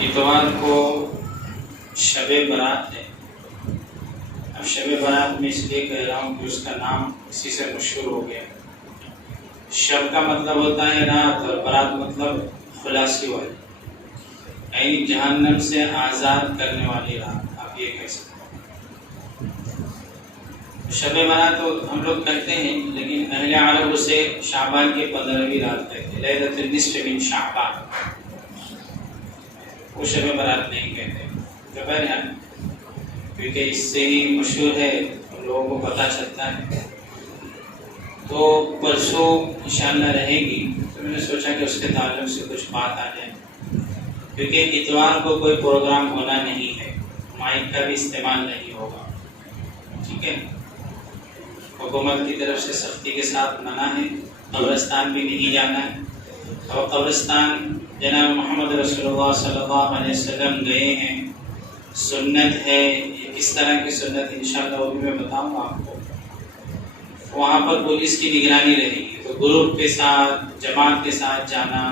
اتوار کو شب برات ہے۔ اب شب برات میں اس لیے کہہ رہا ہوں کہ اس کا نام اسی سے مشہور ہو گیا۔ شب کا مطلب ہوتا ہے رات، اور برات مطلب خلاصی والی، یعنی جہنم سے آزاد کرنے والی رات، آپ یہ کہہ سکتے ہیں۔ شب برات تو ہم لوگ کہتے ہیں، لیکن اہل عرب اسے شعبان کی 15ویں رات کہتے ہیں، لیلۃ النصف من شعبان، وہ شب برات نہیں کہتے۔ تو بہرحال کیونکہ اس سے ہی مشہور ہے، لوگوں کو پتہ چلتا ہے، تو پرسوں انشاءاللہ رہے گی، تو میں نے سوچا کہ اس کے تعلق سے کچھ بات آ جائے، کیونکہ اتوار کو کوئی پروگرام ہونا نہیں ہے، مائک کا بھی استعمال نہیں ہوگا، ٹھیک ہے۔ حکومت کی طرف سے سختی کے ساتھ منع ہے، قبرستان بھی نہیں جانا ہے، اور قبرستان جناب محمد رسول اللہ صلی اللہ علیہ وسلم گئے ہیں، سنت ہے، کس طرح کی سنت انشاءاللہ وہ بھی میں بتاؤں گا آپ کو۔ وہاں پر پولیس کی نگرانی رہے گی، تو گروپ کے ساتھ، جماعت کے ساتھ جانا،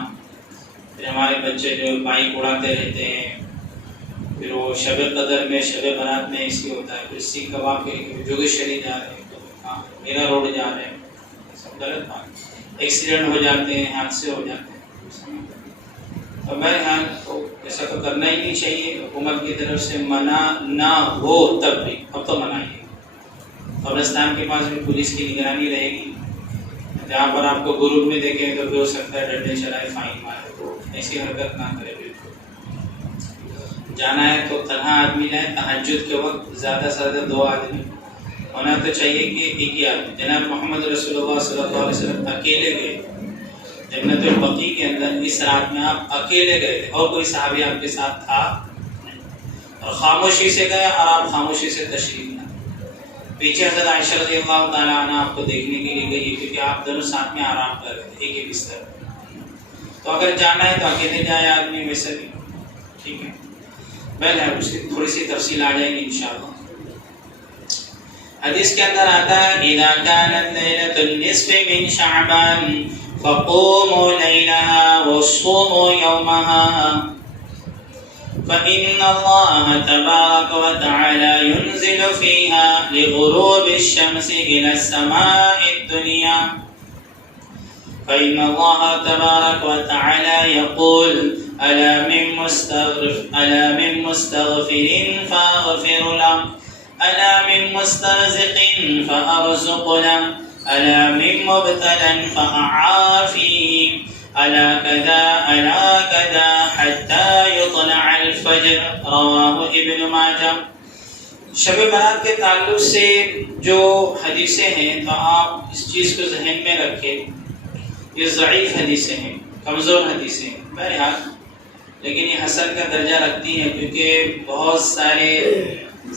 پھر ہمارے بچے جو بائک اڑاتے رہتے ہیں، پھر وہ شب قدر میں، شب برات میں اسی ہوتا ہے، پھر سیخ کباب کے جوگیشری جا رہے ہیں، میرا روڈ جا رہے ہیں، سب غلط بات، ایکسیڈنٹ ہو جاتے ہیں، حادثے ہو جاتے ہیں، تو بہرحال تو ایسا تو کرنا ہی نہیں چاہیے۔ حکومت کی طرف سے منع نہ ہو تب بھی، اب تو منع ہی ہے۔ قبرستان کے پاس بھی پولیس کی نگرانی رہے گی، جہاں پر آپ کو گروپ میں دیکھیں تو بھی ہو سکتا ہے ڈنڈے چلائے، فائن مارے، تو ایسی حرکت نہ کرے۔ بالکل جانا ہے تو تنہا آدمی جائے، تہجد کے وقت زیادہ سے زیادہ 2 آدمی ہونا تو چاہیے کہ ایک ہی آدمی۔ جناب محمد رسول اللہ صلی اللہ علیہ وسلم اکیلے گئے جنت البقیع کے اندر، اس رات میں آپ اکیلے گئے تھے، اور کوئی صحابی آپ کے ساتھ تھا نہیں، اور خاموشی سے گئے، اور آپ خاموشی سے تشریف لائے۔ پیچھے حضرت عائشہ رضی اللہ تعالیٰ عنہ آپ کو دیکھنے کے لیے گئی، کیونکہ آپ دونوں ساتھ میں آرام کر رہے تھے، ایک ہی بستر۔ تو اگر جانا ہے تو اکیلے جائے آدمی، ویسے بھی ٹھیک ہے۔ بہرحال اس کی تھوڑی سی تفصیل آ جائے گی انشاءاللہ۔ حدیث کے اندر آتا ہے اذا كانت ليلة النصف من شعبان فقوموا ليلها وصوموا يومها فإن الله تبارك وتعالى ينزل فيها لغروب الشمس إلى السماء الدنيا فإن الله تبارك وتعالى يقول ألا من مستغفر فأغفر له، ألا من مسترزق فأرزق له، ألا من مبتلى فأعافيه، ألا كذا حتى يطلع الفجر، رواه ابن ماجہ۔ شب برات کے تعلق سے جو حدیثیں ہیں تو آپ اس چیز کو ذہن میں رکھیں، یہ ضعیف حدیثیں ہیں، کمزور حدیثیں ہیں، بہرحال لیکن یہ حسن کا درجہ رکھتی ہیں، کیونکہ بہت سارے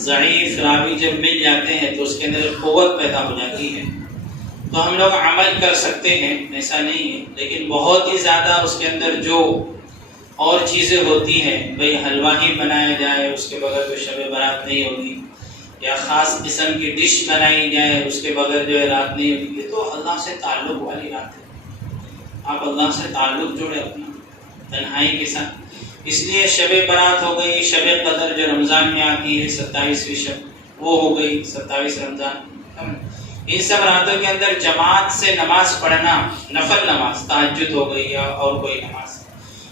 ضعیف راوی جب مل جاتے ہیں تو اس کے اندر قوت پیدا ہو جاتی ہے، تو ہم لوگ عمل کر سکتے ہیں، ایسا نہیں ہے، لیکن بہت ہی زیادہ اس کے اندر جو اور چیزیں ہوتی ہیں، بھئی حلوہ ہی بنایا جائے اس کے بغیر تو شب برات نہیں ہوگی، یا خاص قسم کی ڈش بنائی جائے اس کے بغیر جو ہے رات نہیں ہوگی، یہ تو اللہ سے تعلق والی رات ہے۔ آپ اللہ سے تعلق جوڑے اپنا تنہائی کے ساتھ، اس لیے شب برات ہو گئی، شب قدر جو رمضان میں آتی ہے 27ویں شب، وہ ہو گئی 27 رمضان۔ ان سب راتوں کے اندر جماعت سے نماز پڑھنا، نفل نماز، تہجد ہو گئی یا اور کوئی نماز،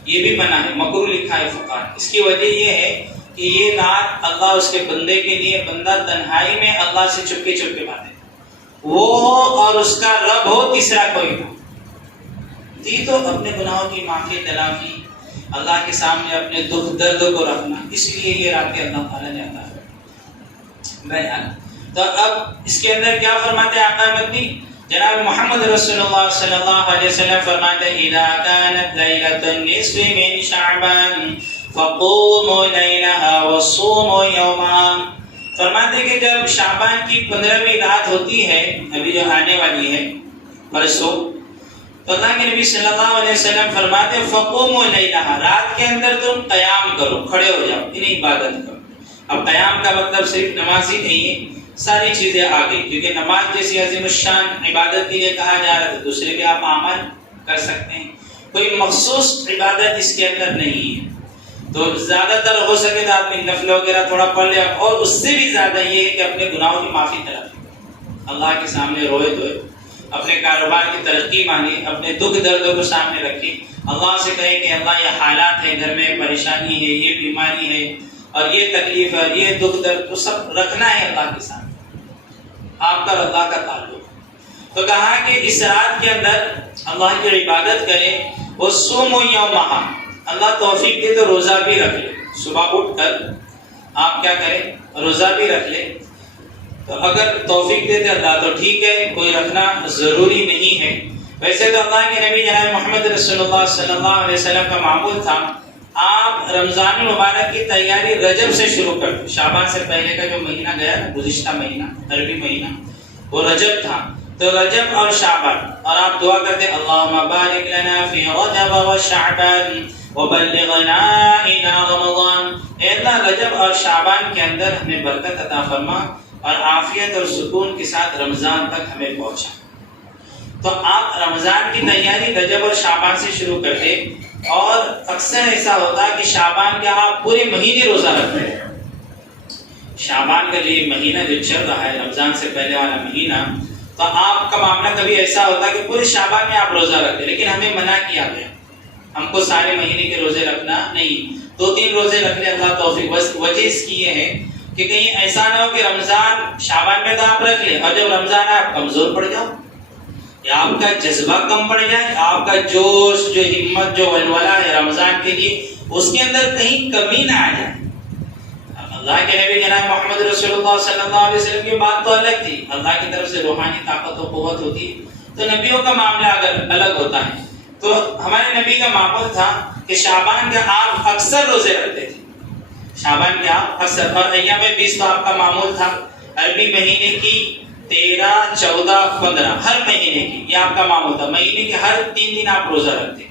یہ بھی منع ہے، مکروہ لکھا ہے فقہ۔ اس کی وجہ یہ ہے کہ یہ رات اللہ اس کے بندے کے لیے، بندہ تنہائی میں اللہ سے چپکے چپکے باتیں، وہ ہو اور اس کا رب ہو، تیسرا کوئی نہ، جی تو اپنے گناہوں کی معافی تلافی، اللہ کے سامنے اپنے دکھ درد کو رکھنا، اس لیے یہ راتیں اللہ تعالیٰ نے عطا ہے۔ بہرحال تو اب اس کے اندر کیا فرماتے ہیں آقا مدنی جناب محمد رسول اللہ صلی اللہ علیہ وسلم فرماتے ہیں اذا كانت ليلة النصف من شعبان فقوموا ليلها وصوموا يومها، فرماتے ہیں کہ جب شعبان کی 15ویں رات ہوتی ہے، ابھی جو آنے والی ہے پرسوں، تو اللہ کے نبی صلی اللہ علیہ وسلم فرماتے ہیں فقوموا لیلہا، رات کے اندر تم قیام کرو، کھڑے ہو جاؤ، انہیں عبادت کرو۔ اب قیام کا مطلب صرف نماز ہی نہیں ہے، ساری چیزیں آ گئی، کیونکہ نماز جیسی عظیم الشان عبادت کے لیے کہا جا رہا ہے، دوسرے بھی آپ عمل کر سکتے ہیں، کوئی مخصوص عبادت اس کے اندر نہیں ہے۔ تو زیادہ تر ہو سکے تو آدمی نفل وغیرہ تھوڑا پڑھ لے، اور اس سے بھی زیادہ یہ ہے کہ اپنے گناہوں کی معافی طلب، اللہ کے سامنے روئے دھوئے، اپنے کاروبار کی ترقی مانگے، اپنے دکھ دردوں کو سامنے رکھے، اللہ سے کہے کہ اللہ یہ حالات ہے، گھر میں پریشانی ہے، یہ بیماری ہے اور یہ تکلیف ہے، یہ دکھ درد، تو سب رکھنا ہے اللہ کے سامنے، آپ کا اور اللہ کا تعلق۔ تو کہا کہ اس رات کے اندر اللہ کی عبادت کریں، وہ صوموا یومہا، اللہ توفیق دے تو روزہ بھی رکھ لے، صبح اٹھ کر آپ کیا کریں، روزہ بھی رکھ لیں۔ تو اگر توفیق دیتے اللہ تو ٹھیک ہے، کوئی رکھنا ضروری نہیں ہے۔ ویسے تو اللہ کے نبی جناب محمد رسول اللہ صلی اللہ علیہ وسلم کا معمول تھا، آپ رمضان المبارک کی تیاری رجب سے شروع کرتے، شعبان سے پہلے کا جو مہینہ گیا نا، گزشتہ مہینہ، عربی مہینہ، وہ رجب تھا، تو رجب اور شعبان، اور آپ دعا کرتے اللہم بارک لنا فی رجب و شعبان وبلغنا الى رمضان، اے اللہ رجب اور شعبان کے اندر ہمیں برکت عطا فرما اور عافیت اور سکون کے ساتھ رمضان تک ہمیں پہنچا۔ تو آپ رمضان کی تیاری رجب اور شعبان سے شروع کرتے، اور اکثر ایسا ہوتا ہے کہ شعبان کے آپ پورے مہینے روزہ رکھتے ہیں۔ شعبان کا جو یہ مہینہ جو چل رہا ہے، رمضان سے پہلے والا مہینہ، تو آپ کا معاملہ کبھی ایسا ہوتا ہے کہ پورے شعبان میں آپ روزہ رکھتے، لیکن ہمیں منع کیا گیا، ہم کو سارے مہینے کے روزے رکھنا نہیں، 2-3 روزے رکھ لیں اللہ توفیق۔ بس وجہ اس کی یہ ہے کہ کہیں ایسا نہ ہو کہ رمضان شعبان میں تو آپ رکھ لیں اور جب رمضان آئے آپ کمزور پڑ جاؤ، یا آپ کا جذبہ کم پڑ جائے، آپ کا جوش، جو ہمت، جو ولولہ ہے رمضان کے لیے، اس کے اندر کہیں کمی نہ آ جائے۔ اللہ کے نبی جناب محمد رسول اللہ صلی اللہ علیہ وسلم کی بات تو الگ تھی، اللہ کی طرف سے روحانی طاقت و قوت ہوتی، تو نبیوں کا معاملہ اگر الگ ہوتا ہے، تو ہمارے نبی کا معمول تھا کہ شعبان کے آپ اکثر روزے رکھتے تھے، شعبان کے آپ اکثر، اور ایام 20 تو آپ کا معمول تھا، عربی مہینے کی 13، 14، 15 ہر مہینے کی، یہ آپ کا معمول تھا، مہینے کے ہر 3 دن آپ روزہ رکھتے۔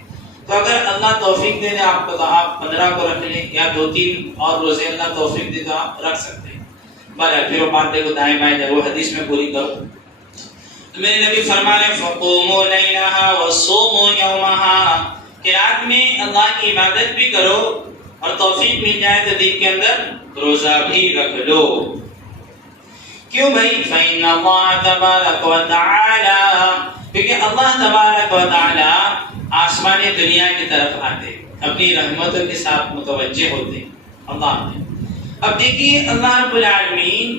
تو اگر اللہ توفیق دے دے آپ کو تو آپ 15 کو رکھ لیں، یا 2-3 اور روزے اللہ توفیق دے تو آپ رکھ سکتے ہیں۔ بھلے پھر وہ بات دیکھو دائیں بائیں جب وہ حدیث میں پوری کرو، تو میرے نبی فرما رہے فقوموا لیلہا وصوموا یومہا، کہ رات میں اللہ کی عبادت بھی کرو اور توفیق مل جائے تو دن کے اندر روزہ بھی رکھ لو۔ کیوں بھائی؟ فإن اللہ تبارک و تعالی، کیونکہ اللہ تبارک و تعالی آسمان دنیا کی طرف آتے، اپنی رحمتوں کے ساتھ متوجہ ہوتے اللہ نے۔ اب دیکھیے اللہ رب العالمین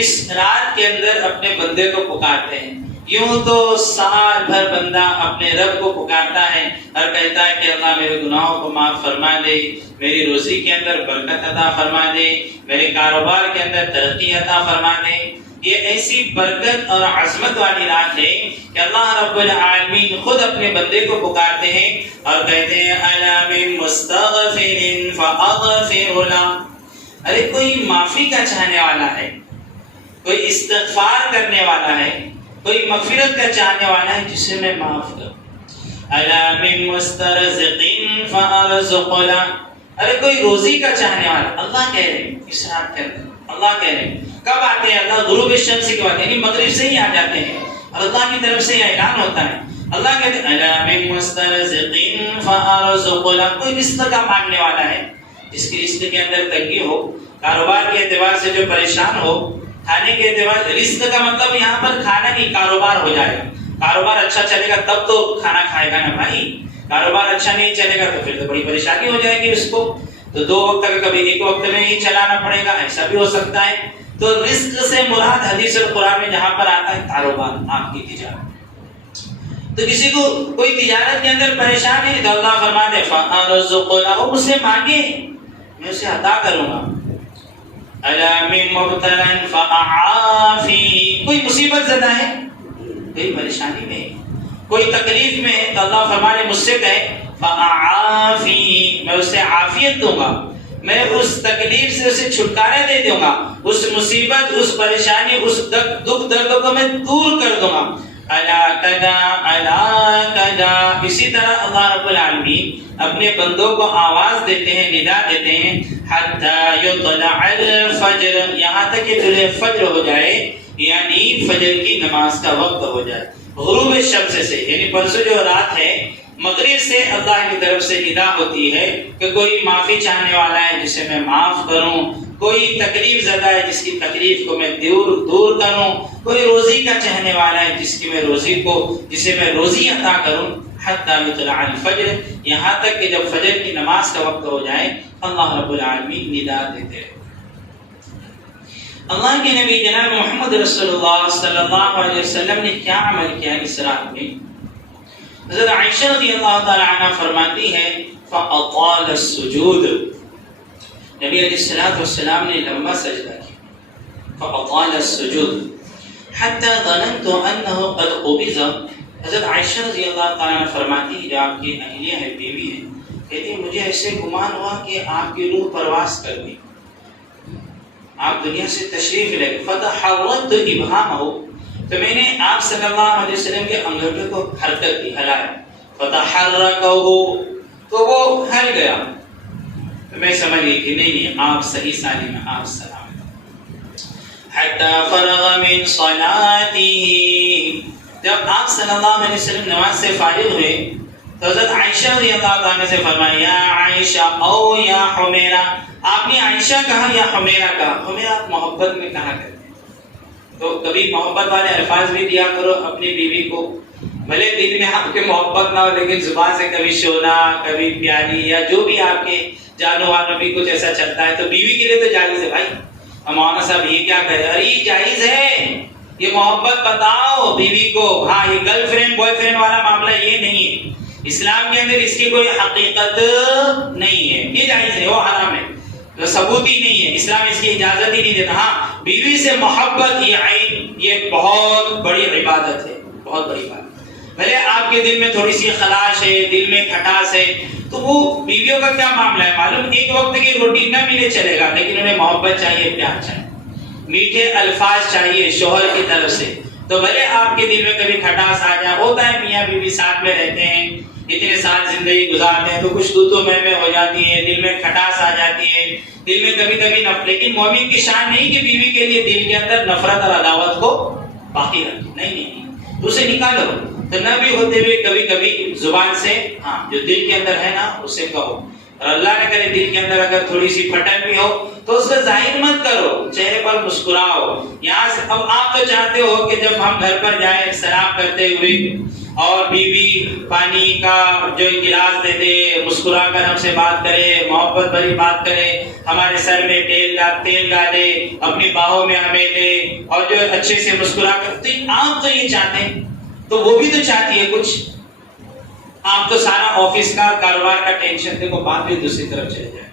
اس رات کے اندر اپنے بندے کو پکارتے ہیں۔ یوں تو سال بھر بندہ اپنے رب کو پکارتا ہے اور کہتا ہے کہ اللہ میرے گناہوں کو معاف فرما دے، میری روزی کے اندر برکت عطا فرما دے، میرے کاروبار کے اندر ترقی عطا فرما دے۔ یہ ایسی برکت اور عظمت والی رات ہے کہ اللہ رب العالمین خود اپنے بندے کو پکارتے ہیں اور کہتے ہیں الا من مستغفر فاغفر له، ارے کوئی معافی کا چاہنے والا ہے، کوئی استغفار کرنے والا ہے، کوئی مغفرت کا چاہنے والا ہے جسے میں معاف کروں۔ الا من مسترزق فارزق له، ارے کوئی روزی کا چاہنے والا، اللہ کہہ رہے ہیں اس رات کے اندر، اللہ کہہ رہے ہیں کب آتے ہیں؟ اللہ غروب الشمس کے بعد، یعنی مغرب سے ہی آ جاتے ہیں، اور اللہ کی طرف سے یہ اعلان ہوتا ہے، اللہ کہتے ہیں الا من مسترزق فارزق له، کوئی رزق کا مانگنے والا ہے جس کی رزق کے اندر تنگی ہو، کاروبار کے اعتبار سے جو پریشان ہو، کھانے کے اعتبار سے، رزق کا مطلب یہاں پر کھانا نہیں، کاروبار ہو جائے گا، کاروبار اچھا چلے گا تب تو کھانا کھائے گا نا بھائی، کاروبار اچھا نہیں چلے گا تو پھر تو بڑی پریشانی ہو جائے گی اس کو، تو 2 وقت کا کبھی 1 وقت میں ہی چلانا پڑے گا، ایسا بھی ہو سکتا ہے۔ تو رزق سے مراد حدیث اور قرآن میں جہاں پر آتا ہے کاروبار، آپ کی تجارت۔ تو کسی کو کوئی تجارت کے اندر پریشان ہے تو اللہ فرماتے ہیں فارزق له، مجھ سے مانگے میں اسے عطا کروں گا۔ الا من مبتلا فاعافی، کوئی مصیبت زدہ ہے، کوئی پریشانی میں ہے، کوئی تکلیف میں ہے تو اللہ فرمانے مجھ سے کہے فاعافی، میں اسے عافیت دوں گا، میں اس تکلیف سے اسے چھٹکارا دے دوں گا، اس مصیبت، اس پریشانی، اس دکھ دردوں کو میں دور کر دوں گا۔ الا کذا الا کذا، اسی طرح اللہ رب العالمین اپنے بندوں کو آواز دیتے ہیں، ندا دیتے ہیں، حتی یطلع الفجر، یہاں تک کہ طلوع فجر ہو جائے، یعنی فجر کی نماز کا وقت ہو جائے، غروب شمس سے، یعنی پرسوں جو رات ہے مغرب سے اللہ کی طرف سے ندا ہوتی ہے کہ کوئی معافی چاہنے والا ہے جسے میں معاف کروں، کوئی تکلیف زدہ ہے جس کی تکلیف کو میں دور کروں، کوئی روزی کا چاہنے والا ہے جسے میں روزی عطا کروں، حتی یطلع الفجر، یہاں تک کہ جب فجر کی نماز کا وقت ہو جائے اللہ رب العالمین ندا دیتے ہیں۔ اللہ کے نبی جناب محمد رسول اللہ صلی اللہ علیہ وسلم نے کیا عمل کیا اس رات میں؟ حضرت عائشہ رضی اللہ تعالی عنہ فرماتی ہے فَأَطَالَ السُّجُودِ، نبی علیہ السلام نے لمبا سجدہ کیا، فَأَطَالَ السُّجُودِ حَتَّى ظَنَنْتُ أَنَّهُ قَدْ قُبِضَ۔ حضرت عائشہ رضی اللہ تعالی عنہ فرماتی ہے، جو آپ کی اہلیہ ہے، بیوی ہے، کہتی ہے مجھے ایسے گمان ہوا کہ آپ کی روح پرواز کر گئی، آپ دنیا سے تشریف لے گئے۔ فَتَحَرَّكْتُ إِبْهَامَهُ، تو میں نے آپ صلی اللہ علیہ وسلم کے انگوٹھے کو حرکت دی، ہلایا، فَتَحَرَّكَهُ، تو وہ ہل گیا، تو میں سمجھ گئی کہ نہیں آپ صحیح سالم ہیں، آپ سلامت۔ حَتَّى فَرَغَ مِنْ صَلَاتِهِ، جب آپ صلی اللہ علیہ وسلم نماز سے فارغ ہوئے تو حضرت عائشہ رضی اللہ عنہ سے فرمایا یا عائشہ او یا حمیرہ، آپ نے عائشہ کہا یا حمیرہ کہا؟ حمیرہ آپ محبت میں کہا کرتے ہیں، تو کبھی محبت والے الفاظ بھی دیا کرو اپنی بیوی کو، بھلے دل میں آپ کے محبت نہ ہو لیکن زبان سے کبھی شونا، کبھی پیاری، یا جو بھی آپ کے جانو وانو بھی کچھ ایسا چلتا ہے تو بیوی کے لیے تو جائز ہے۔ بھائی مولانا صاحب یہ کیا کہہ رہے ہیں؟ ارے یہ جائز ہے، یہ محبت بتاؤ بیوی کو، ہاں یہ گرل فرینڈ بوائے فرینڈ والا معاملہ یہ نہیں ہے، اسلام کے اندر اس کی کوئی حقیقت نہیں ہے، یہ جائز ہے، وہ حرام ہے، تو ثبوت ہی نہیں ہے، اسلام اس کی اجازت ہی نہیں دیتا۔ ہاں بیوی سے محبت یہ بہت بڑی عبادت ہے، بہت بڑی بات۔ بھلے آپ کے دل میں تھوڑی سی خلاش ہے، دل میں کھٹاس ہے، تو وہ بیویوں کا کیا معاملہ ہے معلوم، ایک وقت کی روٹی نہ ملے چلے گا لیکن انہیں محبت چاہیے، پیار چاہیے، میٹھے الفاظ چاہیے شوہر کی طرف سے، تو بھلے آپ کے دل میں کبھی کھٹاس آ جائے، ہوتا ہے میاں بیوی ساتھ میں رہتے ہیں، اتنے سال زندگی گزارتے ہیں تو کچھ تو میں ہو جاتی ہے، دل میں کھٹاس آ جاتی ہے، دل میں کبھی کبھی لیکن مومن کی شان نہیں کہ بیوی کے لیے دل کے اندر نفرت اور عداوت کو باقی رکھے، نہیں، تو اسے نکالو، تو نہ بھی ہوتے ہوئے کبھی کبھی زبان سے ہاں جو دل کے اندر ہے نا اسے کہو، اور اللہ نہ کرے دل کے اندر اگر تھوڑی سی پھٹن بھی ہو تو اس کا ظاہر مت کرو، چہرے پر مسکراؤ۔ یہاں سے اب آپ تو چاہتے ہو کہ جب ہم گھر پر جائیں سلام کرتے ہوئے اور بیوی پانی کا جو گلاس دے دے، مسکرا کر ہم سے بات کرے، محبت بھری بات کرے، ہمارے سر میں تیل ڈالے، اپنی باہوں میں ہمیں لے اور جو اچھے سے مسکرا کر، تو آپ تو یہ چاہتے ہیں، تو وہ بھی تو چاہتی ہے کچھ، آپ تو سارا آفس کا کاروبار کا ٹینشن دیکھو، بات بھی دوسری طرف چلے جائے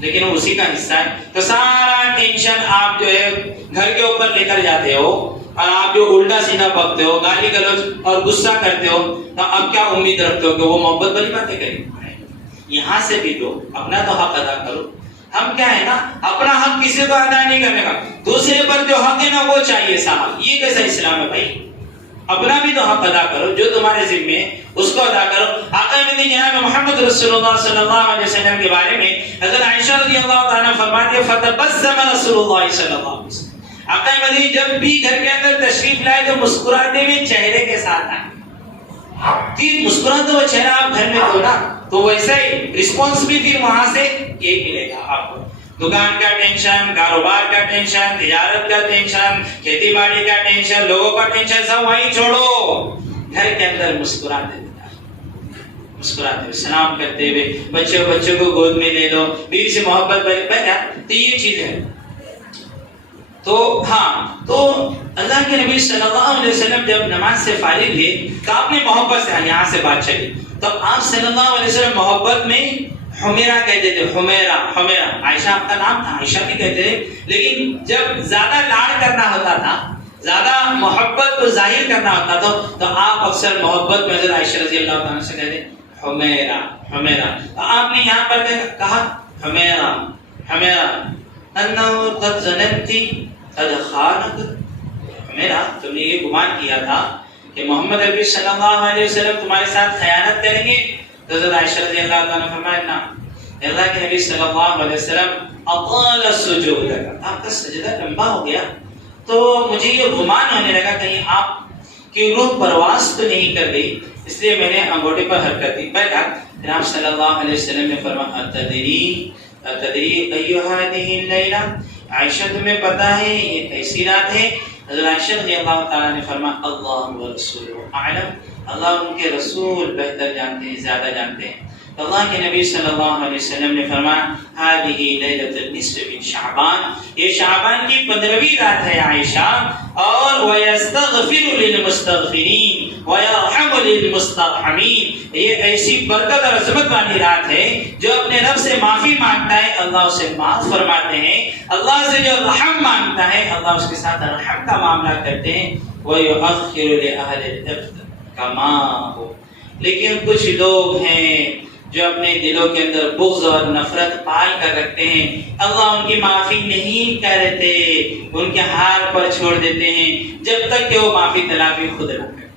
لیکن وہ اسی کا حصہ ہے، تو سارا ٹینشن آپ جو ہے گھر کے اوپر لے کر جاتے ہو، اور آپ جو الٹا سیدھا بکتے ہو، گالی گلوچ اور غصہ کرتے ہو، تو اب کیا امید رکھتے ہو کہ وہ محبت والی باتیں کریں؟ یہاں سے بھی تو اپنا تو حق ادا کرو۔ ہم کیا ہے نا، اپنا حق کسی کو ادا نہیں کرنے کا، دوسرے پر جو حق ہے نا وہ چاہیے صاحب، یہ کیسا اسلام ہے بھائی؟ اپنا بھی تو حق ادا کرو، جو تمہارے ذمے اس کو ادا کرو۔ آقا مدنی جناب محمد رسول اللہ صلی اللہ علیہ وسلم کے بارے میں حضرت عائشہ رضی اللہ تعالیٰ فرماتی ہے فتبسم رسول اللہ صلی اللہ علیہ وسلم، آقا مدنی جب بھی گھر کے اندر تشریف لائے تو مسکراتے ہوئے چہرے کے ساتھ آئے، کہ مسکراتے ہوئے چہرہ آپ گھر میں تو نا، تو ویسا ہی رسپانس بھی پھر وہاں سے یہ ملے گا آپ کو۔ دکان کا ٹینشن، کاروبار کا ٹینشن، تجارت کا ٹینشن، کھیتی باڑی کا ٹینشن، لوگوں کا ٹینشن، سب وہیں چھوڑو، گھر کے اندر مسکراتے ہوئے سلام کرتے ہوئے، بچوں کو گود میں لے لو، بیوی سے محبت بنا، تو یہ چیز ہے۔ تو ہاں، تو اللہ کے نبی صلی اللہ علیہ وسلم جب نماز سے فارغ ہوئے تو آپ نے محبت سے، یہاں سے بات چلی، تو آپ صلی اللہ علیہ وسلم محبت میں حمیرہ کہتے تھے، حمیرہ، عائشہ آپ کا نام تھا، عائشہ بھی کہتے تھے، لیکن جب زیادہ لاڈ کرنا ہوتا تھا، زیادہ محبت کو ظاہر کرنا ہوتا تھا تو آپ اکثر محبت میں حضرت عائشہ رضی اللہ عنہ سے کہتے حمیرہ۔ تو آپ نے یہاں پر کہا حمیرہ انہو قد ظننتی قد خانک، حمیرہ تم نے یہ گمان کیا تھا کہ محمد عربی صلی اللہ علیہ وسلم تمہارے ساتھ خیانت کریں گے، تو حضرت عائشہ رضی اللہ عنہ فرمایا نا، اللہ کے نبی صلی اللہ علیہ وسلم اطال السجود، آپ کا سجدہ لمبا ہو گیا تو مجھے یہ گمان ہونے لگا کہیں آپ کی روح پرواز تو نہیں کر گئی، اس لیے میں نے انگوٹھے پر حرکت دی. پھر آپ صلی اللہ علیہ وسلم نے فرمایا اتدری ایھا هذه اللیلہ، عائشہ تمہیں پتہ ہے یہ کیسی رات ہے؟ حضرت عائشہ رضی اللہ تعالیٰ نے فرمایا اللہ ورسولہ اعلم، اللہ ان کے رسول بہتر جانتے ہیں، زیادہ جانتے ہیں. اللہ کے نبی صلی اللہ علیہ وسلم نے فرمایا هذه ليلة النصف من شعبان، یہ شعبان کی 15ویں رات ہے عائشہ، اور وَيَسْتَغْفِرُ لِلْمُسْتَغْفِرِينَ وَيَرْحَمُ لِلْمُسْتَرْحَمِينَ، یہ ایسی برکت اور عظمت والی رات ہے جو اپنے رب سے معافی مانگتا ہے اللہ اسے معاف فرماتے ہیں، اللہ سے جو رحم مانگتا ہے اللہ اس کے ساتھ رحم کا معاملہ کرتے ہیں. وَيُؤَخِّرُ لِأَهْلِ الْإِفْكِ كَمَا هُوَ، لیکن کچھ لوگ ہیں جو اپنے دلوں کے اندر بغض اور نفرت پال کر رکھتے ہیں، اللہ ان کی معافی نہیں کرتے، ان کے حال پر چھوڑ دیتے ہیں جب تک کہ وہ معافی تلافی خود نہ کریں.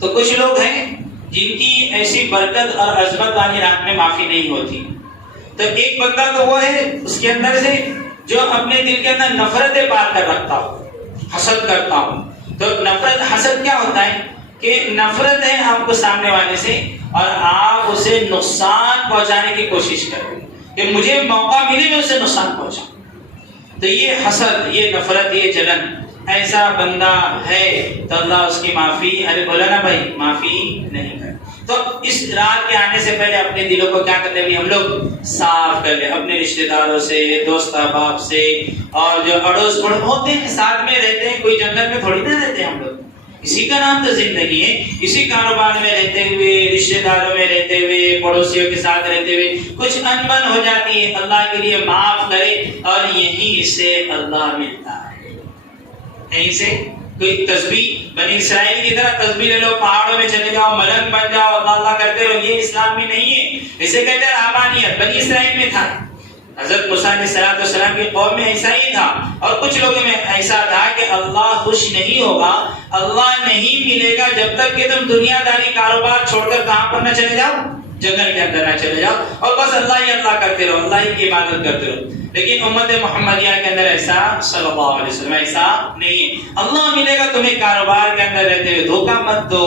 تو کچھ لوگ ہیں جن کی ایسی برکت اور عظمت والی رات میں معافی نہیں ہوتی. تو ایک بندہ تو وہ ہے اس کے اندر سے جو اپنے دل کے اندر نفرتیں پال کر رکھتا ہو، حسد کرتا ہوں. تو نفرت حسد کیا ہوتا ہے کہ نفرت ہے آپ کو سامنے والے سے اور آپ اسے نقصان پہنچانے کی کوشش کریں کہ مجھے موقع ملے میں اسے نقصان پہنچاؤں. تو یہ حسد، یہ نفرت، یہ جلن ایسا بندہ ہے تو اللہ اس کی معافی، ارے بولا نا بھائی، معافی نہیں کرے. تو اس رات کے آنے سے پہلے اپنے دلوں کو کیا کرتے ہیں ہم لوگ؟ صاف کر لیں. اپنے رشتہ داروں سے، دوست احباب سے، اور جو اڑوس پڑوس ہوتے ہیں ساتھ میں رہتے ہیں، کوئی جنگل میں تھوڑی نہ رہتے ہیں ہم لوگ، اسی کا نام تو زندگی ہے. اسی کاروبار میں رہتے ہوئے، رشتہ داروں میں رہتے ہوئے، پڑوسیوں کے ساتھ رہتے ہوئے کچھ انبن ہو جاتی ہے، اللہ کے لیے معاف کرے، اور یہیں سے اللہ ملتا ہے. یہیں سے کوئی تسبیح بنی اسرائیل کی طرح تسبیح لے لو، پہاڑوں میں چلے جاؤ، ملنگ بن جاؤ، اللہ اللہ کرتے رہو، یہ اسلام میں نہیں ہے. اسے کہتے ہیں رحمانیت. بنی اسرائیل میں تھا، حضرت موسیٰ علیہ السلام کی قوم میں ایسا ہی تھا، اور کچھ لوگوں میں ایسا تھا کہ اللہ خوش نہیں ہوگا، اللہ نہیں ملے گا جب تک کہ تم دنیا داری کاروبار چھوڑ کر کہاں پر نہ چلے جاؤ، جنگل کے اندر نہ چلے جاؤ، اور بس اللہ ہی اللہ کرتے رہو، اللہ ہی کی عبادت کرتے رہو. لیکن امت محمدیہ کے اندر ایسا صلی اللہ علیہ وسلم ایسا نہیں ہے. اللہ ملے گا تمہیں کاروبار کے اندر رہتے ہوئے، دھوکہ مت دو،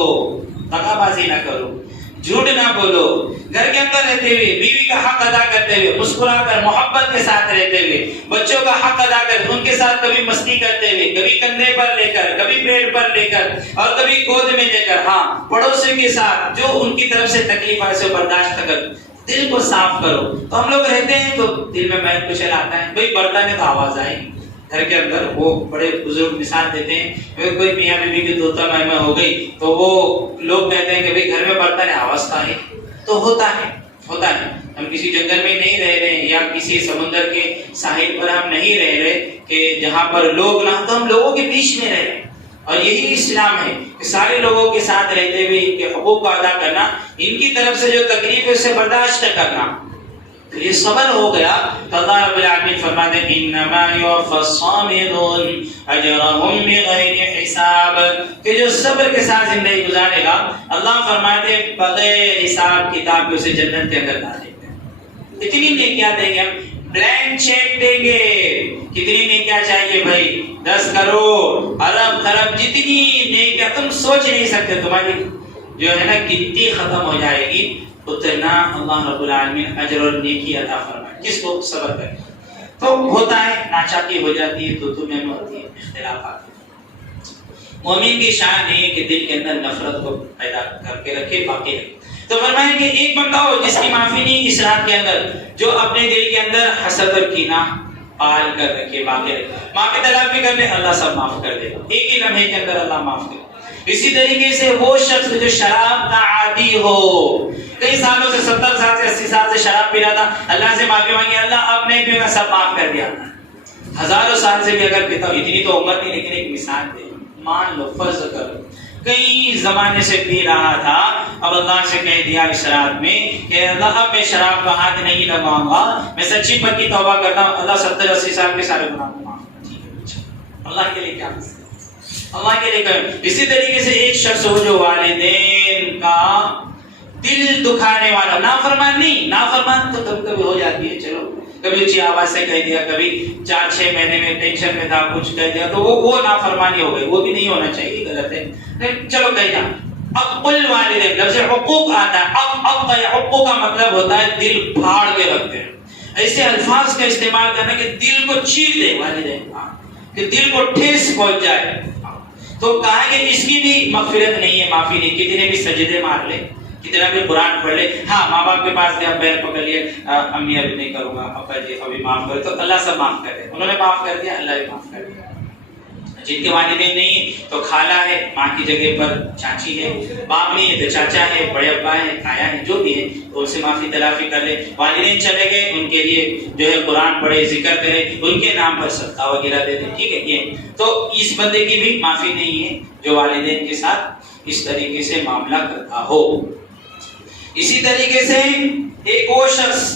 دغا بازی نہ کرو، جھوٹ نہ بولو، گھر کے اندر رہتے ہوئے بیوی کا حق ادا کرتے ہوئے، مسکرا کر محبت کے ساتھ رہتے ہوئے، بچوں کا حق ادا کر ان کے ساتھ کبھی مستی کرتے ہوئے، کبھی کندھے پر لے کر، کبھی پیٹ پر لے کر، اور کبھی گود میں لے کر، ہاں پڑوسیوں کے ساتھ جو ان کی طرف سے تکلیف آئے اسے برداشت کر دل کو صاف کرو. تو ہم لوگ رہتے ہیں تو دل میں محل کچھ آتا ہے، بھائی برتن ہے تو آواز آئی گھر کے اندر. وہ بڑے بزرگ مثال دیتے ہیں، کوئی میاں بیوی کی دوتا مہمہ ہو گئی تو وہ لوگ کہتے ہیں کہ بھائی گھر میں برتن ہے، آواز کا ہے. تو ہوتا ہے. ہم کسی جنگل میں نہیں رہ رہے یا کسی سمندر کے ساحل پر ہم نہیں رہ رہے کہ جہاں پر لوگ نہ، تو ہم لوگوں کے بیچ میں رہ رہے ہیں. اور یہی اسلام ہے کہ سارے لوگوں کے ساتھ رہتے ہوئے ان کے حقوق کو ادا کرنا، ان کی طرف سے جو تکلیف ہے اسے برداشت کرنا. یہ صبر ہو گیا تو اللہ رب العالمین فرماتے ہیں انما یوفی الصابرون اجرهم بغیر حساب، کہ جو صبر کے ساتھ زندگی گزارے گا اللہ فرماتے ہیں بغیر حساب کتاب کے اسے جنت کے اندر ڈالیں گے. اتنی نیکیاں دیں گے، ہم بلینک چیک دیں گے. کتنی نیکیاں چاہیے بھائی؟ 10 کروڑ ارب خرب، جتنی نیکیاں تم سوچ نہیں سکتے، تمہاری جو ہے نا گنتی ختم ہو جائے گی، اتنا اللہ رب العالمین اجر اور نیکی عطا فرمائے جس کو صبر کرے. تو ہوتا ہے ناچاکی ہو جاتی ہے، تو میں ہوتی ہے، اختلافات. مومن کی شان ہے کہ دل کے اندر نفرت کو پیدا کر کے رکھے، باقی رکھے. تو فرمایا کہ ایک بندہ ہو جس کی معافی نہیں اس رات کے اندر، جو اپنے دل کے اندر حسد اور کینہ پال کر رکھے، باقی رکھے. معافی طلب بھی کر لے، اللہ سب معاف کر دے گا، ایک ہی لمحے کے اندر اللہ معاف کرے. اسی طریقے سے وہ شخص جو شراب کا عادی ہو، کئی سالوں سے 70 سال سے 80 سال سے شراب پی رہا تھا، اللہ سے معافی مانگی، اللہ اب نہیں پیوں گا، سب معاف کر دیا. ہزاروں سال سے بھی اگر پیتا ہوں، اتنی تو عمر نہیں، لیکن ایک مثال دے، مان لو، فرض کرو کئی زمانے سے پی رہا تھا، اب اللہ سے کہہ دیا اس رات میں کہ اللہ اب میں شراب کا ہاتھ نہیں لگاؤں گا، میں سچی پکی توبہ کرتا ہوں، اللہ 70-80 سال کے سارے گناہ کو معاف. اللہ کے لیے کیا مسئلہ، اللہ کے لیے کریں. اسی طریقے سے ایک شخص ہو جو والدین کا دل دکھانے والا، نافرمان نہیں، نافرمان تو کبھی کبھی ہو جاتی ہے، چلو کبھی اونچی آواز سے کہہ دیا، کبھی 4-6 مہینے میں ٹینشن میں تھا کچھ کہہ دیا، تو وہ نافرمانی ہو گئی، وہ بھی نہیں ہونا چاہیے، غلط ہے، چلو کہہ دیا. حق الوالدین، لفظ حقوق آتا ہے، حق کا حقوق کا مطلب ہوتا ہے دل پھاڑ کے رکھ دے، ایسے الفاظ کا استعمال کرنا کہ دل کو چیر دے والدین، کہ دل کو ٹھیس پہنچ جائے. تو کہا کہ اس کی بھی مغفرت نہیں ہے، معافی نہیں. کتنے بھی سجدے مار لے، کتنا بھی قرآن پڑھ لے، ہاں ماں باپ کے پاس گیا پیر پکڑ لیے، امی ابھی نہیں کروں گا، ابا جی ابھی معاف کر، تو اللہ سب معاف کر دے. انہوں نے معاف کر دیا، اللہ بھی معاف کر دیا. جن کے والدین نہیں تو خالہ ہے، ماں کی جگہ پر چاچی ہے، باپ نہیں ہے تو چاچا ہے، بڑے ابا ہے، تایا ہے، جو بھی ہے تو ان سے معافی تلافی کر لے. والدین چلے گئے، ان کے لیے جو ہے قرآن پڑھے، ذکر کرے، ان کے نام پر صدقہ وغیرہ دے دے. ٹھیک ہے، یہ تو اس بندے کی بھی معافی نہیں ہے جو والدین کے ساتھ اس طریقے سے معاملہ کرتا ہو. اسی طریقے سے ایک وہ شخص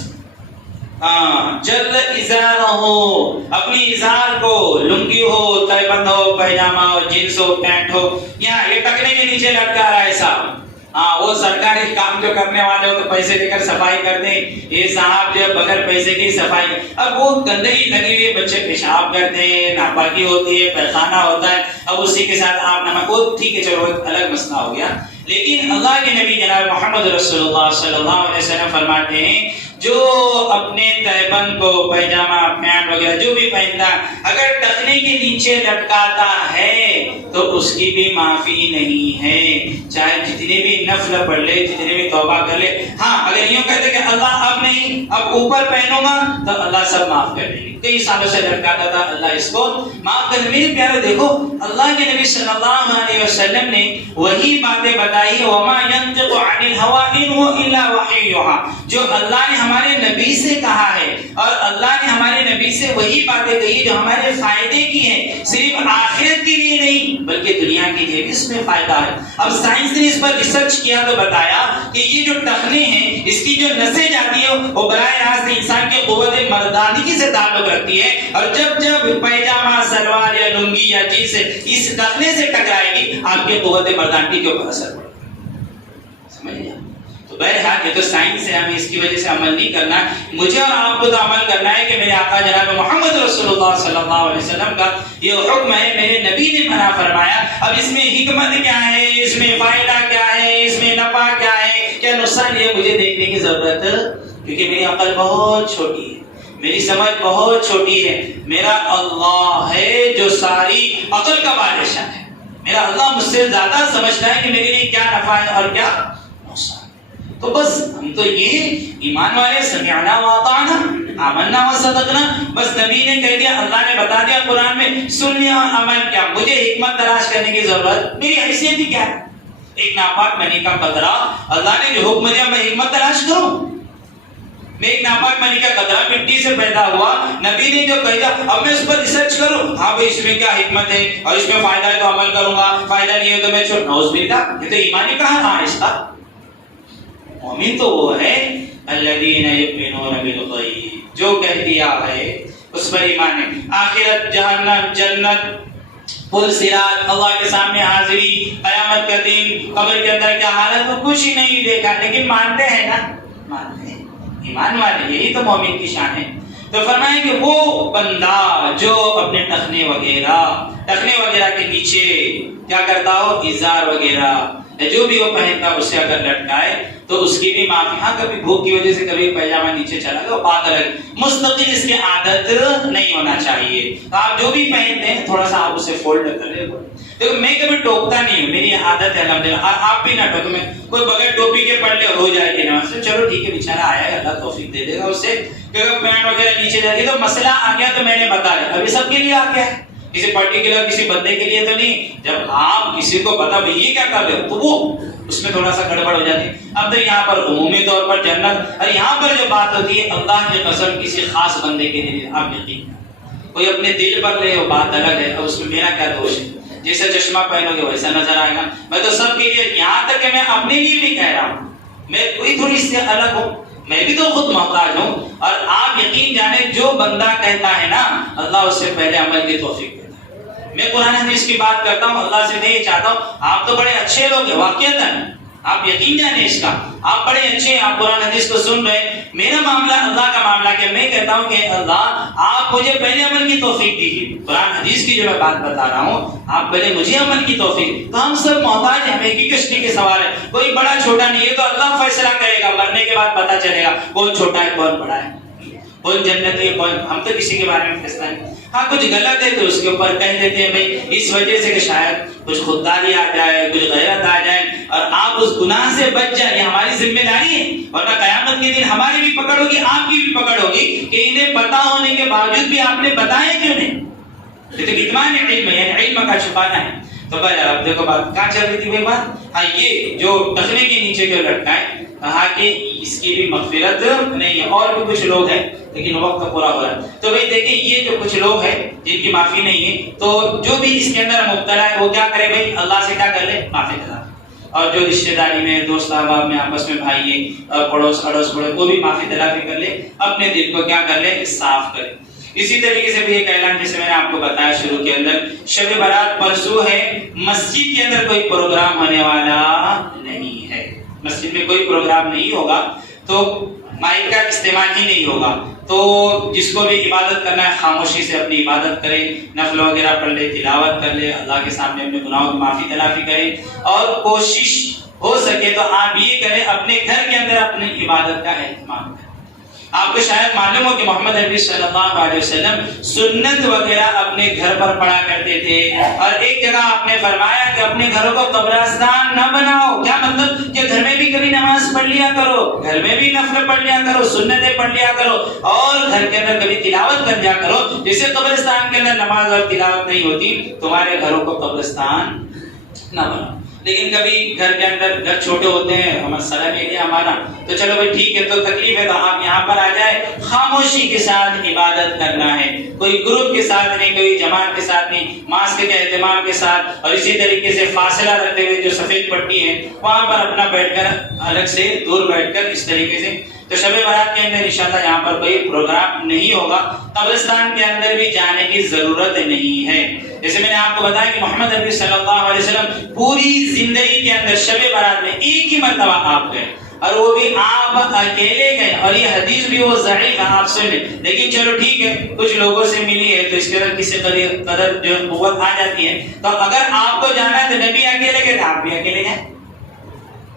جل ازارہ ہو، اپنی ازار کو، لنگی ہو، تہبند ہو، پیجامہ ہو، جینس ہو، پینٹ ہو، یا یہ ٹکنے کے نیچے لٹکا رہا ہے صاحب. وہ سرکاری کام جو کرنے والے ہو تو پیسے دے کر صفائی کر دیں، یہ صاحب جو بغیر پیسے کی صفائی. اب وہ گندگی لگی ہوئی ہے، بچے پیشاب کرتے ہیں، ناپاکی ہوتی ہے، پیخانہ ہوتا ہے، اب اسی کے ساتھ آپ نمک، وہ ٹھیک ہے چلو ایک الگ مسئلہ ہو گیا. لیکن اللہ کے نبی جناب محمد رسول اللہ صلی اللہ علیہ وسلم فرماتے ہیں جو اپنے تہبند کو، پیجامہ، پینٹ وغیرہ جو بھی پہنتا اگر ٹخنے کے نیچے لٹکاتا ہے تو اس کی بھی معافی نہیں ہے، چاہے جتنے بھی نفل پڑھ لے، جتنے بھی توبہ کر لے. ہاں اگر یوں کہتے کہ اللہ اب نہیں، اب اوپر پہنوں گا تو اللہ سب معاف کر دیں گے. کئی سالوں سے لٹکاتا تھا، اللہ اس کو معاف کر دے. میرے پیارے دیکھو اللہ کے نبی صلی اللہ علیہ وسلم نے وہی باتیں بتائی، وما ينطق عن الهوى ان هو الا وحی یوحی، جو اللہ نے ہمارے نبی سے کہا ہے، اور اللہ نے ہمارے نبی سے وہی باتیں کہی جو ہمارے فائدے کی ہیں، صرف آخرت کے لیے نہیں بلکہ دنیا کے لیے بھی اس میں فائدہ ہے. اب سائنس نے اس پر ریسرچ کیا تو بتایا کہ یہ جو ٹخنے ہیں، اس کی جو نسیں جاتی ہے وہ براہ راست انسان کی قوت مردانگی سے تعلق رکھتی ہے، اور جب جب پیجامہ، سلوار یا لنگی یا جینس اس ٹخنے سے ٹکرائے گی آپ کی قوت مردانگی کے اوپر اثر پڑے گا. سمجھ لیا؟ تو بہرحال یہ تو سائنس ہے، ہمیں اس کی وجہ سے عمل نہیں کرنا. مجھے اور آپ کو تو عمل کرنا ہے کہ میرے آقا جناب محمد رسول اللہ صلی اللہ علیہ وسلم کا یہ حکم ہے، میرے نبی نے منع فرمایا. اب اس میں حکمت کیا ہے، اس میں فائدہ کیا ہے، اس میں نفع کیا ہے، کیا نقصان، یہ مجھے دیکھنے کی ضرورت، کیونکہ میری عقل بہت چھوٹی ہے، میری سمجھ بہت چھوٹی ہے. میرا اللہ ہے جو ساری عقل کا بادشاہ ہے. میرا اللہ مجھ سے زیادہ سمجھتا ہے کہ میرے لیے کیا نفع ہے اور کیا نقصان. تو بس ہم تو یہ ایمان والے سمعنا واطعنا آمنا وصدقنا، بس نبی نے کہہ دیا، اللہ نے بتا دیا قرآن میں، سن لیا اور عمل کیا. مجھے حکمت تلاش کرنے کی ضرورت، میری حیثیت ہی کیا ہے؟ ایک ناپاک منی کا قطرہ، اللہ نے جو حکم دیا میں حکمت تلاش کروں. میں ایک ناپاک منی کا قطرہ مٹی سے پیدا ہوا، نبی نے جو کہا اب میں اس پر ریسرچ کروں، ہاں بھئی اس میں کیا حکمت ہے اور اس میں فائدہ ہے تو عمل کروں گا، فائدہ نہیں ہے تو میں چھوڑ. نعوذ باللہ، یہ تو ایمانی کہاں تھا اس کا؟ مومن تو وہ ہے الذین یؤمنون بالغیب، جو کہہ دیا ہے اس پر ایمان ہے. آخرت، جہنم، جنت، پل صراط، اللہ کے سامنے حاضری، قیامت کا دن، قبر کے اندر کیا حالت، تو کچھ ہی نہیں دیکھا لیکن مانتے ہیں نا، مانتے ہیں. ایمان والے، یہی تو مومن کی شان ہے. تو فرمائیں کہ وہ بندہ جو اپنے ٹخنے وغیرہ کے نیچے کیا کرتا ہو، ازار وغیرہ جو بھی وہ پہنتا اسے اگر لٹکائے تو اس کی بھی معافی. ہاں کبھی بھوک کی وجہ سے کبھی پیجامہ نیچے چلا گیا، بات الگ، مستقل اس کی عادت نہیں ہونا چاہیے. تو آپ جو بھی پہنتے ہیں تھوڑا سا آپ اسے فولڈ کر لیں. دیکھو میں کبھی ٹوکتا نہیں ہوں، میری عادت ہے الحمدللہ، آپ بھی نہ ٹوکو. میں کوئی بغیر ٹوپی کے پڑھ لے ہو جائے گی نماز سے، چلو ٹھیک ہے بیچارہ آیا ہے، اللہ توفیق دے دے گا اسے. کیونکہ پینٹ وغیرہ نیچے جائے گی تو مسئلہ آ گیا تو میں نے بتا دیا. ابھی سب کے لیے آ گیا ہے، کسی پرٹیکولر کسی بندے کے لیے تو نہیں. جب آپ کسی کو بتا بھائی یہ کیا کر رہے ہو تو وہ اس میں تھوڑا سا گڑبڑ ہو جاتی ہے. اب تو یہاں پر عمومی طور پر جنت، اور یہاں پر جو بات ہوتی ہے اللہ کی قسم کسی خاص بندے کے لیے آپ یقین کریں، کوئی اپنے دل پر لے وہ بات الگ ہے، اور اس میں میرا کیا دوش ہے. جیسے چشمہ پہنو گے ویسا نظر آئے گا. میں تو سب کے لیے، یہاں تک کہ میں اپنے لیے بھی کہہ رہا ہوں، میں کوئی تھوڑی سے الگ ہوں، میں بھی تو خود محتاج ہوں. اور آپ یقین جانیں جو بندہ کہتا ہے نا اللہ اس سے پہلے عمل کی توفیق دیتا ہے. میں قرآن حدیث کی بات کرتا ہوں، اللہ سے نہیں چاہتا ہوں آپ تو بڑے اچھے لوگ ہیں، واقعتاً آپ یقین جانیں اس کا. آپ بڑے اچھے ہیں, آپ قرآن حدیث کو سن رہے ہیں. میرا معاملہ اللہ کا معاملہ کہ میں کہتا ہوں کہ اللہ آپ مجھے پہلے عمل کی توفیق دیجیے. قرآن حدیث کی جو میں بات بتا رہا ہوں, آپ پہلے مجھے عمل کی توفیق. تو ہم سب محتاج ہیں, ہمیں ایک ہی کشتی کے سوار ہے, کوئی بڑا چھوٹا نہیں. یہ تو اللہ فیصلہ کرے گا, مرنے کے بعد پتہ چلے گا کون چھوٹا ہے کون بڑا ہے, کون جنت ہے کون. ہم تو کسی کے بارے میں فیصلہ نہیں. ہاں کچھ غلط ہے تو اس کے اوپر کہہ دیتے ہیں بھائی اس وجہ سے کہ شاید کچھ خودداری آ جائے, کچھ غیرت آ جائے اور آپ اس گناہ سے بچ جائیں. یہ ہماری ذمہ داری ہے, ورنہ قیامت کے دن ہماری بھی پکڑ ہوگی, آپ کی بھی پکڑ ہوگی کہ انہیں پتہ ہونے کے باوجود بھی آپ نے بتایا کیوں نہیں. یہ تو کتمان علم ہے, یعنی علم کا چھپانا ہے. تو بھائی اب دیکھو بات کہاں چل رہی تھی بھائی بات. ہاں یہ جو ٹخنے کے نیچے جو لٹکا ہے, کہا کہ اس کی بھی مغفرت نہیں ہے. اور بھی کچھ لوگ ہیں لیکن وقت پورا ہو رہا ہے. تو بھائی دیکھیں یہ جو کچھ لوگ ہیں جن کی معافی نہیں ہے, تو جو بھی اس کے اندر مبتلا ہے وہ کیا کرے بھائی, اللہ سے کیا کر لے, معافی طلب. اور جو رشتہ داری میں, دوست احباب میں, آپس میں بھائی ہیں, پڑوس اڑوس پڑوس, وہ بھی معافی تلافی کر لے, اپنے دل کو کیا کر لے, صاف کرے. اسی طریقے سے بھی ایک اعلان جیسے میں نے آپ کو بتایا شروع کے اندر, شب برات پرسوں ہے, مسجد کے اندر کوئی پروگرام ہونے والا نہیں ہے. مسجد میں کوئی پروگرام نہیں ہوگا, تو مائک کا استعمال ہی نہیں ہوگا. تو جس کو بھی عبادت کرنا ہے خاموشی سے اپنی عبادت کرے, نفل وغیرہ پڑھ لے, تلاوت کر لے, اللہ کے سامنے اپنے گناہوں کی معافی تلافی کرے. اور کوشش ہو سکے تو آپ یہ کریں اپنے گھر کے اندر اپنی عبادت کا اہتمام کریں. آپ کو شاید معلوم ہو کہ محمد عربی صلی اللہ علیہ وسلم سنت وغیرہ اپنے گھر پر پڑھا کرتے تھے. اور ایک جگہ آپ نے فرمایا کہ اپنے گھروں کو قبرستان نہ بناؤ. کیا مطلب کہ گھر میں بھی کبھی نماز پڑھ لیا کرو, گھر میں بھی نفل پڑھ لیا کرو, سنتیں پڑھ لیا کرو, اور گھر کے اندر کبھی تلاوت کر لیا کرو. جیسے قبرستان کے اندر نماز اور تلاوت نہیں ہوتی, تمہارے گھروں کو قبرستان نہ بناؤ. لیکن کبھی گھر کے اندر گھر چھوٹے ہوتے ہیں, مسئلہ نہیں ہے ہمارا, تو چلو بھائی ٹھیک ہے, تو تکلیف ہے تو آپ یہاں پر آ جائے. خاموشی کے ساتھ عبادت کرنا ہے, کوئی گروپ کے ساتھ نہیں, کوئی جماعت کے ساتھ نہیں, ماسک کے اہتمام کے ساتھ. اور اسی طریقے سے فاصلہ رکھتے ہوئے, جو سفید پٹی ہے وہاں پر اپنا بیٹھ کر, الگ سے دور بیٹھ کر, اس طریقے سے. تو شب برات کے اندر انشاءاللہ یہاں پر کوئی پروگرام نہیں ہوگا. قبرستان کے اندر بھی جانے کی ضرورت نہیں ہے. جیسے میں نے آپ کو بتایا کہ محمد عربی صلی اللہ علیہ وسلم پوری زندگی کے اندر شب برات میں ایک ہی مرتبہ آپ گئے, اور وہ بھی آپ اکیلے گئے. اور یہ حدیث بھی وہ ضعیف ہے, آپ سن لیں. لیکن چلو ٹھیک ہے, کچھ لوگوں سے ملی ہے تو اس کے اندر کسی قدر جو قوت آ جاتی ہے. تو اگر آپ کو جانا ہے تو نبی اکیلے گئے, آپ بھی اکیلے گئے.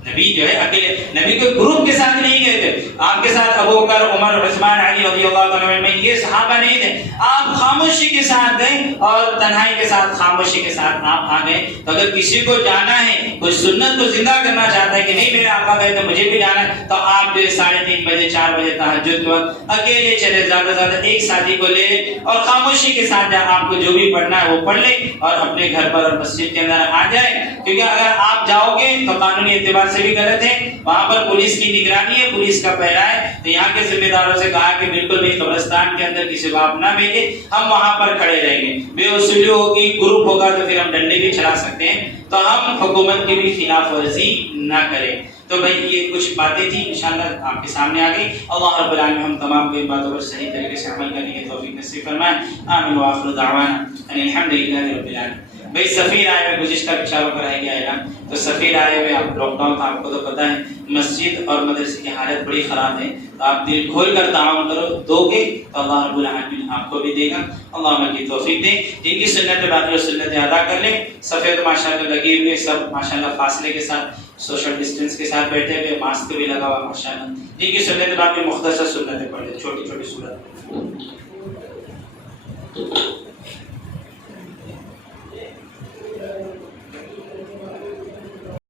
نبی جو ہے اکیلے, نبی کوئی گروپ کے ساتھ نہیں گئے تھے. آپ کے ساتھ ابو بکر, عمر, عثمان, علی رضی اللہ عنہ میں یہ صحابہ نہیں تھے. آپ خاموشی کے ساتھ گئے اور تنہائی کے ساتھ, خاموشی کے ساتھ آپ آ گئے. تو اگر کسی کو جانا ہے, کوئی سنت کو زندہ کرنا چاہتا ہے کہ نہیں میرے آقا گئے تو مجھے بھی جانا ہے, تو آپ جو 3:30 بجے 4 بجے تہجد کے وقت اکیلے چلے, زیادہ سے زیادہ ایک ساتھی کو لے اور خاموشی کے ساتھ آپ کو جو بھی پڑھنا ہے وہ پڑھ لے, اور اپنے گھر پر اور مسجد کے اندر آ جائے. کیونکہ اگر آپ جاؤ گے تو قانونی اعتبار سے بھی غلط ہے, وہاں پر پولیس کی نگرانی ہے, پولیس کا پہرا ہے. تو یہاں کے ذمہ داروں سے کہا کہ بالکل بھی قبرستان کے اندر کسی کو آپ نہ بھیجیں, ہم وہاں پر کھڑے رہیں گے. بے اصولی ہوگی, گروپ ہوگا تو پھر ہم ڈنڈے بھی چلا سکتے ہیں, تو ہم حکومت کی بھی خلاف ورزی نہ کریں. تو بھائی یہ کچھ باتیں تھیں, انشاءاللہ آپ کے سامنے آ گئی. اللہ رب العالمین ہم تمام کو ان باتوں پر صحیح طریقے سے عمل کرنے کی توفیق نصیب فرمائے. آمین وآخر دعوانا ان الحمدللہ رب العالمین. بھائی سفیر آئے ہوئے, گزشتہ پچھاڑوں پر رہ گیا اعلان, تو سفیر آئے ہوئے, آپ لاک ڈاؤن تھا, آپ کو تو پتہ ہے مسجد اور مدرسے کی حالت بڑی خراب ہے. تو آپ دل کھول کر تعاون کرو, دو گے تو اللہ رب العالمین آپ کو بھی دے گا. اللہ ہمیں کی توفیق دے. جن کی سنت باقی اور سنتیں ادا کر لیں, سفید ماشاءاللہ لگے ہوئے, سب ماشاءاللہ فاصلے کے ساتھ, سوشل ڈسٹینس کے ساتھ بیٹھے ہوئے, ماسک بھی لگا ہوا ماشاءاللہ. جن کی سنت باقی مختصر سنتیں پڑھ لیں, چھوٹی چھوٹی سورت.